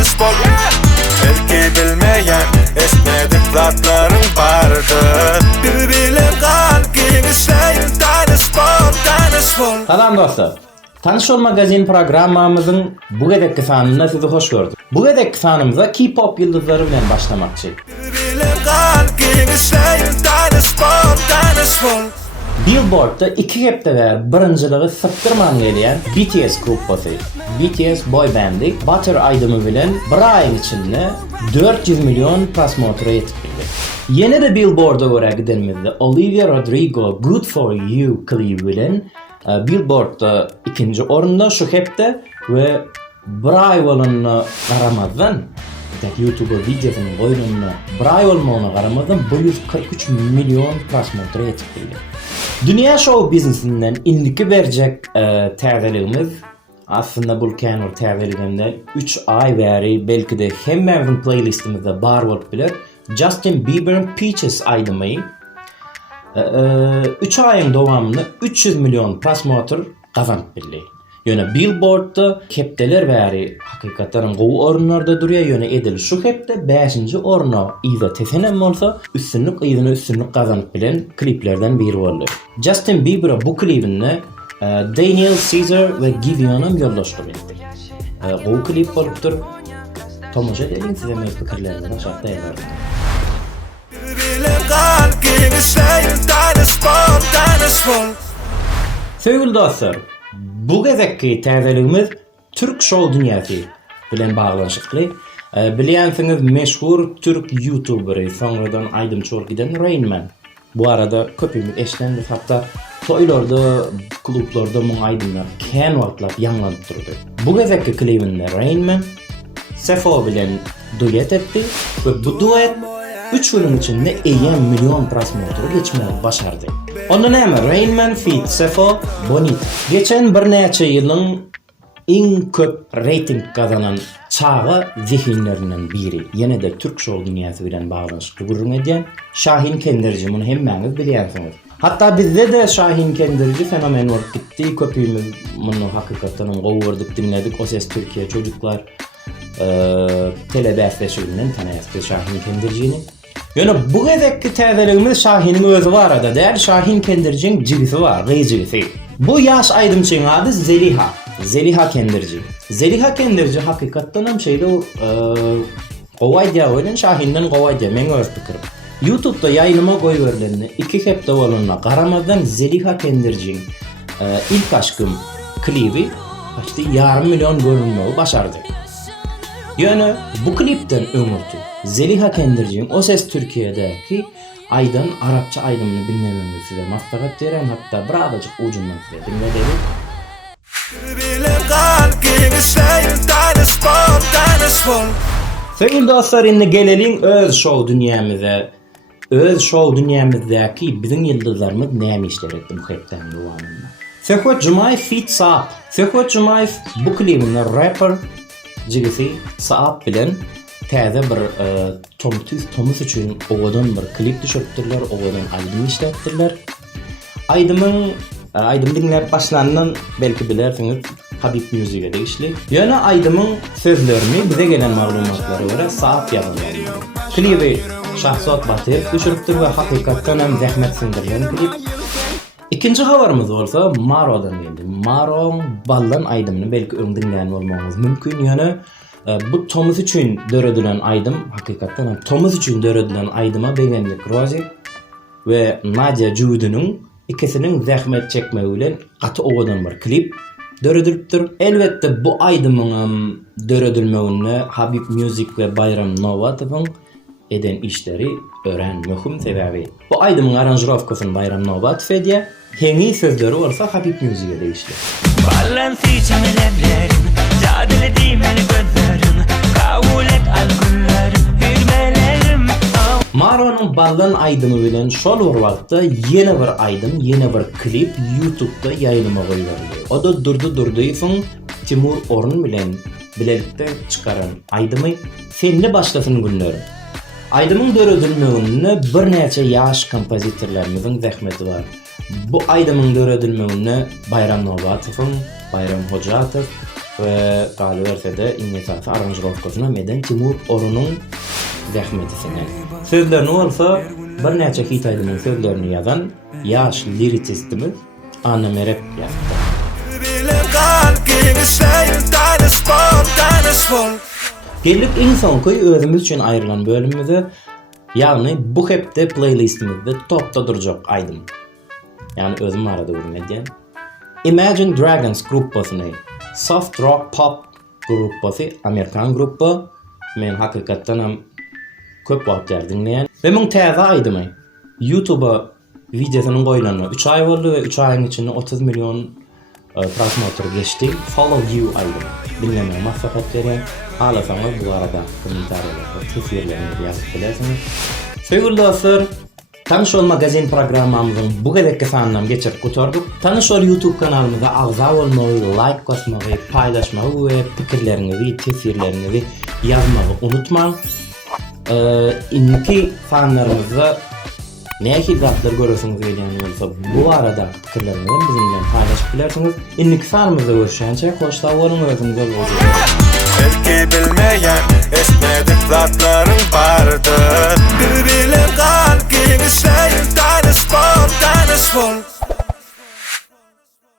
tanış bol. Belki bilmeyen esmedik zatların vardır. Birbirine kalkin işleyin tanış bol. Salam dostlar. Tanış ol magazin programmamızın bu gedekki sanına sizi hoş gördük. Bu gedekki sanımıza K-pop yıldızları bilen başlamakçı. Birbirine kalkin işleyin tanış bol. Billboard'da 2 hepdeler birinciliği sıktırman geleyen BTS gruppası. BTS boy bandi Butter aydımı bilen bir ayın içinde 400 milyon prosmotra yetipildi. Yine de Billboard'a göre gidilmedi. Olivia Rodrigo Good For You klibi bilen Billboard'da 2. orunda şu hepde ve bir ay olunna qaramazdan YouTube videosunun koyduğuna bir ay olmağına qaramazdan 143 milyon prosmotra yetipildi. Dünya show biznesinden indiki verecek təvəliğimiz aslında bu kenur təvəliğimden 3 ay beri belki de hemmemizin playlistimizde bar olup bilir. Justin Bieber'ın Peaches aydımayı 3 ayın devamında 300 milyon prosmotor kazanıp bildi. Yöne Billboard'da hepdeler beri hakikaten qoğu orunlarda duruyor. Yöne edil şu hepde 5. oruna iza tesenem olsa üstünlük kazanıp bilen kliplerden biri oldu. Justin Bieber'a bu klibinde Daniel Caesar ve Givion'un yoldaşlık etti. Qoğu klip olupdur. Tomoja edin size mevcut fikirlerini aşağıda yazarım. Sevgili dostlar, bu gezekki təvəliğimiz Türk show dünyası bilen bağlanışıklı. Biliyorsunuz meşhur Türk YouTuber'ı sonradan aydım çok giden Rain Man. Bu arada köpümüz eşlendik, hatta toylarda, klublarda mun aydımlar ken vatlap yanlanıp durdu. Bu gezekki klibinde Rain Man Sefo bilen duet etti ve bu duet 3 yılın içinde 50 milyon prosmotoru geçmeyi başardı. Onun nemi Rain Man feat Sefo Bonita. Geçen bir neçe yılın en köp rating kazanan çağı zihinlerinden biri. Yine de Türk show dünyası bilen bağlanışıklı gurur ediyen Şahin Kendirci. Bunu hemmeniz biliyorsunuz. Hatta bizde de Şahin Kendirci fenomen olup gitti. Köpüğümüz bunu hakikaten kovurduk, dinledik. O Ses Türkiye çocuklar telebesleşiğinden tanıyastı Şahin Kendirci'ni. Yani bu gedekki təvəliğimiz Şahin'in özü var arada der. Şahin Kendirci'nin cigisi var, gıycigisi. Bu yaş aydımçının adı Zeliha. Zeliha Kendirci. Zeliha Kendirci hakikaten hem şeyde Kovaydiya oynan Şahin'den Kovaydiya. Men öz pikirim. YouTube'da yayınıma koy verilerini 2 hepde olununa qaramazdan Zeliha Kendirci'nin ilk aşkım klibi işte yarım milyon görünmeyi başardı. Yani bu klipten ömürdü. Zeliha Kendirci'nin O Ses Türkiye'deki aydan Arapça aydımını bilmemenizi size maslahat verem, hatta birazcık ucundan size dinleyelim. Sevgili dostlar, şimdi gelelim öz show dünyamıza. Öz show dünyamızdaki bizim yıldızlarımız neymi işler etti bu hepten devamında. Sekot Cumayev feat Saap. Sekot Cumayev bu klibinde rapper cigisi Saap bilen təzə bir Tomus üçün oğadan bir klip düşürttürlər, oğadan aydım işlettirlər. Aydım dinlep başlandan belki bilersiniz Habib Music'e değişli. Yani aydımın sözlerini bize gelen malumatlara göre Saap yazılıyor. Klibi Şahzat Batır düşürttür ve hakikaten hem zahmet sindirilen klip. İkinci haberimiz olsa Maro'dan geldi. Maro'nun ballan aydımını belki dinleyen olmamız mümkün. Yani bu Tomus üçün döredilen aydım hakikaten Tomus üçün döredilen aydıma beğendik Rozi ve Nadia Jude'nun ikisinin zahmet çekmeyle katı oğadan bir klip dörediliptir. Elbette bu aydımın döredilmeğine Habib Music ve Bayram Novatov'un eden işleri öğren mühim sebebi. Bu aydımın aranjirovkasını Bayram Novatov ediyor. Yeni sözleri olsa Habib Music'e değişti. Ballansi çemelevlerim, cadelediğim el gözlerim, kabul et al kullarım, hürmelerim. Maro'nun ballan aydımı bilen şol urvaqta yeni bir aydım, yeni bir klip YouTube'da yayınıma koyuyordu. O da durdu ifin Timur Orun bilen bilelikte çıkaran aydımı senli başlasın günleri. Aydımın döredilmeğine bir neçe yaş kompozitörlerimizin zahmeti var. Bu aydımın döredilmeğine Bayram Novatov'un, Bayram Hocatov ve galy bersede innesasy aranjировкаsyna meden Timur Orun'un zähmetisine. Sözlerini bolsa bir näçe hit aýdymyň sözlerini ýazan ýaş liritsistimiz Anna Merep ýazdy. Bilen kalkin işleyin tanış bol. Gelip en sonky özümüz üçin aýrylan bölümimizi, ýagny bu hepde playlistimizde topda durjak aýdym. Ýani özüm arada bilmediň. Imagine Dragons gruppasyny, soft rock pop gruppasy, Amerikan gruppa. Men hakykatdan hem köp wagt dinleýän. Ve muň täze aýdymy. YouTube'a videosyny goýulany 3 ay boldy we 3 aýyň içinde 30 milyon prosmotr geçti. Follow you aýdym. Dinleme maslahat berýän. Alasaňyz bu arada kommentarlarda tefsirlerini ýazyp bilersiňiz. Sevgili dostlar, Tanış Ol magazin programmamyzyň bu gedekki sanyny geçirip götürdük. Tanış Ol YouTube kanalymyza agza bolmagy, like basmagy, paýlaşmagy we pikirleriňizi, tefsirleriňizi ýazmagy unutmaň. Inniki fanlarymyzda näki zatlar göresiňiz gelýän bolsa, bu arada pikirleriňizi bizimle paýlaşyp bilersiňiz. Inniki fanymyzda görüşýänçe hoşda bolun, özüňize bolun. Belki bilmeyen esmedik zatları